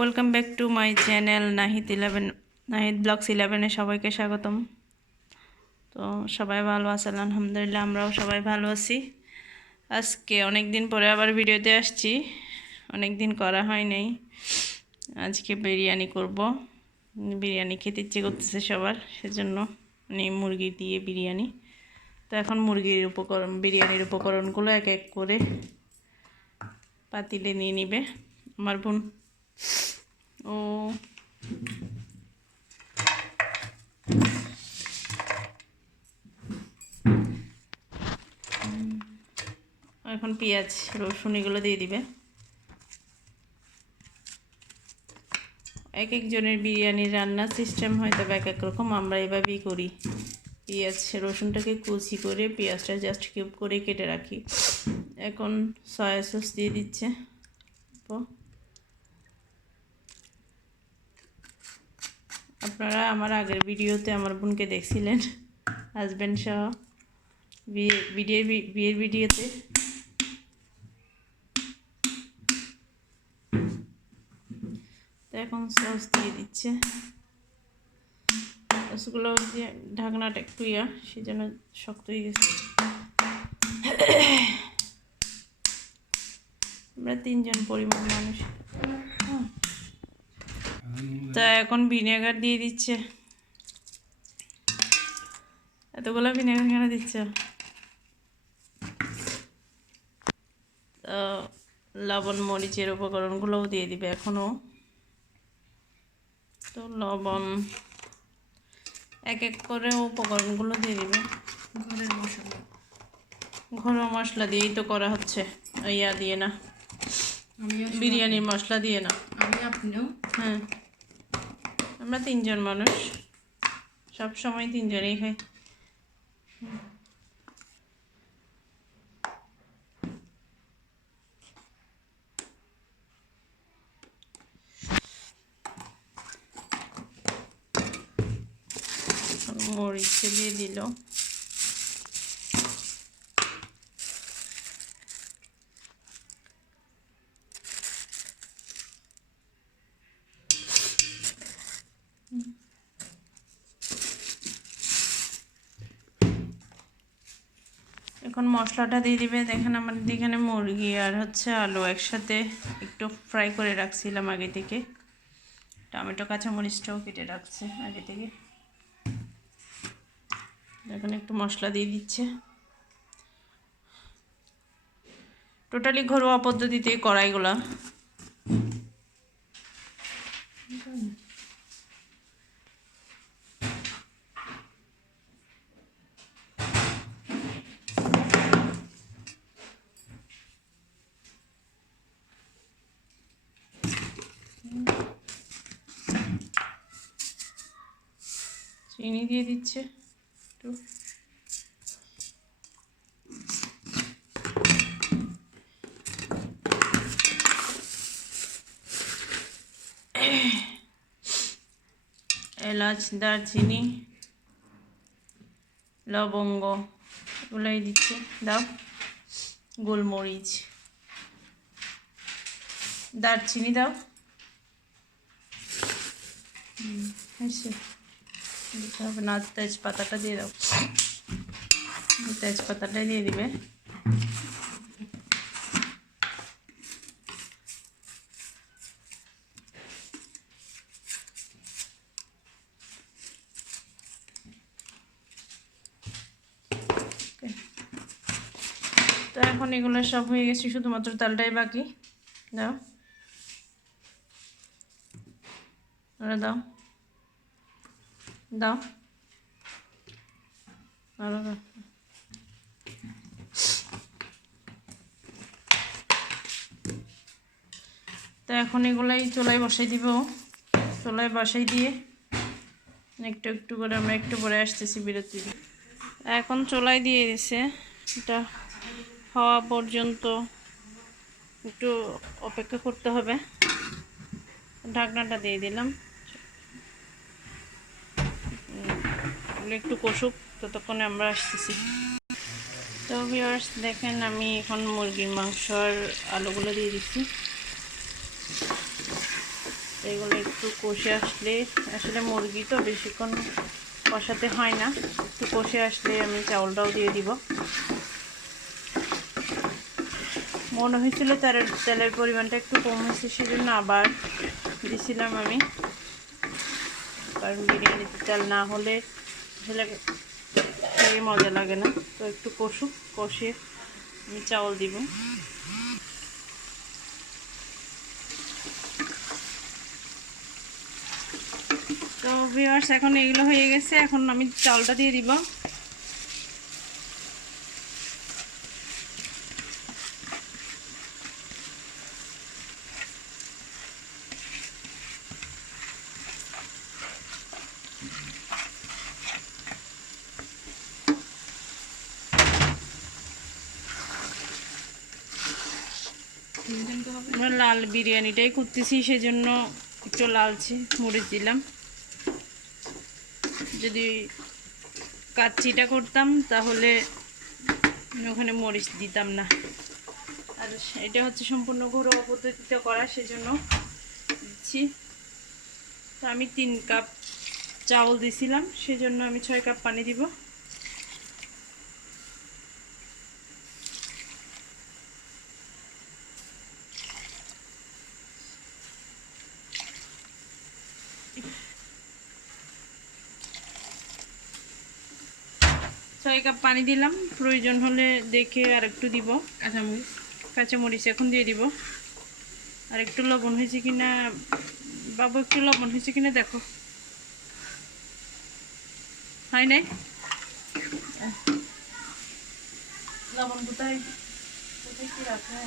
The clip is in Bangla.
Welcome back to my channel Nahid vlogs 11 এ সবাইকে স্বাগতম। তো সবাই ভালো আছেন? আলহামদুলিল্লাহ, আমরাও সবাই ভালো আছি। আজকে অনেক দিন পরে আবার ভিডিওতে আসছি, অনেক দিন করা হয় নাই। আজকে বিরিয়ানি করব, বিরিয়ানি খেতে ইচ্ছে করতেছে সবার, সেজন্য মুরগি দিয়ে বিরিয়ানি। তো এখন বিরিয়ানির উপকরণগুলো এক এক করে পাতিলে নিয়ে নিবে আমার বোন। ও এখন পেঁয়াজ রসুন এগুলো দিয়ে দিবে। এক একজনের বিরিয়ানির রান্নার সিস্টেম হয়তো এক এক রকম, আমরা এভাবেই করি। পেঁয়াজ রসুনটাকে কুচি করে পেঁয়াজটা জাস্ট কিউব করে কেটে রাখি। এখন সয়া সস দিয়ে দিচ্ছে। আপনারা আমার আগের ভিডিওতে আমার বোনকে দেখছিলেন হাজব্যান্ড সহ বিয়ের ভিডিওতে। তো এখন সস দিয়ে দিচ্ছে। সসগুলো যে ঢাকনাটা একটু সেজন্য শক্ত হয়ে গেছে। আমরা 3 জন পরিমাণ মানুষ। তা এখন ভিনেগার দিয়ে দিচ্ছে। এতগুলো ভিনেগার কেন দিচ্ছে? লবণ মরিচের উপকরণগুলোও দিয়ে দিবে এখনও। তো লবণ এক এক করে উপকরণগুলো দিয়ে দিবে। ঘরোয়া মশলা দিয়েই তো করা হচ্ছে, ইয়া দিয়ে না, বিরিয়ানির মশলা দিয়ে না। হ্যাঁ, আমরা 3 জন মানুষ, সব সময় 3 জনেই খাই। মরিচ দিয়ে দিল। এখন মশলাটা দিয়ে দিবে। দেখেন আমাদের এখানে মুরগি আর আলু একসাথে একটু ফ্রাই করে রাখছিলাম আগে থেকে। টমেটো কাঁচামরিচটাও কেটে রাখছে আগে থেকে। এখন একটু মশলা দিয়ে দিচ্ছে। টোটালি ঘরোয়া পদ্ধতিতে কড়াইগুলা। চিনি দিয়ে দিচ্ছে একটু। এলাচ, দারচিনি, লবঙ্গ এগুলাই দিচ্ছে। দাও, গোলমরিচ, দারচিনি দাও। দিতে হবে না, তেজপাতাটা দিয়ে দাও। তেজপাতাটাই দিয়ে দিবে। তো এখন এগুলো সব হয়ে গেছে, শুধুমাত্র তালটাই বাকি। দাও, দাও দাও আরো দাও। তো এখন এগুলাই চুলায় বসাই দিব। চুলায় বসাই দিয়ে একটু একটু করে আমরা একটু পরে আসতেছি বিরতি। এখন চুলায় দিয়ে দিছে, এটা হওয়া পর্যন্ত একটু অপেক্ষা করতে হবে। ঢাকনাটা দিয়ে দিলাম, একটু কষুক, ততক্ষণে আমরা আসতেছি। তো ভিউয়ার্স দেখেন, আমি এখন মুরগির মাংস আর আলুগুলো দিয়ে দিচ্ছি। এগুলো একটু কষে আসলে, আসলে মুরগি তো বেশিক্ষণ কষাতে হয় না, একটু কষে আসলে আমি চাউলটাও দিয়ে দিব। মনে হয়েছিল তেলের পরিমাণটা একটু কম হয়েছে, সেজন্য আবার দিছিলাম আমি, কারণ বিরিয়ানিতে তেল না হলে আসলে খেয়ে মজা লাগে না। তো একটু কষে আমি চাউল দিব। তো ভিউয়ার্স, এখন এগুলো হয়ে গেছে, এখন আমি চাউলটা দিয়ে দিব। আমরা লাল বিরিয়ানিটাই করতেছি, সেজন্য একটু লালচে মরিচ দিলাম। যদি কাচ্চিটা করতাম তাহলে ওখানে মরিচ দিতাম না। আর এটা হচ্ছে সম্পূর্ণ ঘরোয়া পদ্ধতিতে করা, সেজন্য দিচ্ছি। তো আমি 3 কাপ চাউল দিছিলাম, সেজন্য আমি 6 কাপ পানি দিব। ছয় কাপ পানি দিলাম, প্রয়োজন হলে দেখে আর একটু দিব। কাঁচামরিচ এখন দিয়ে দিব। আর একটু লবণ হয়েছে কিনা বাবু, একটু লবণ হয়েছে কিনা দেখো। হয় নাই? লবণ কোথায় কোথায় কি রাখে?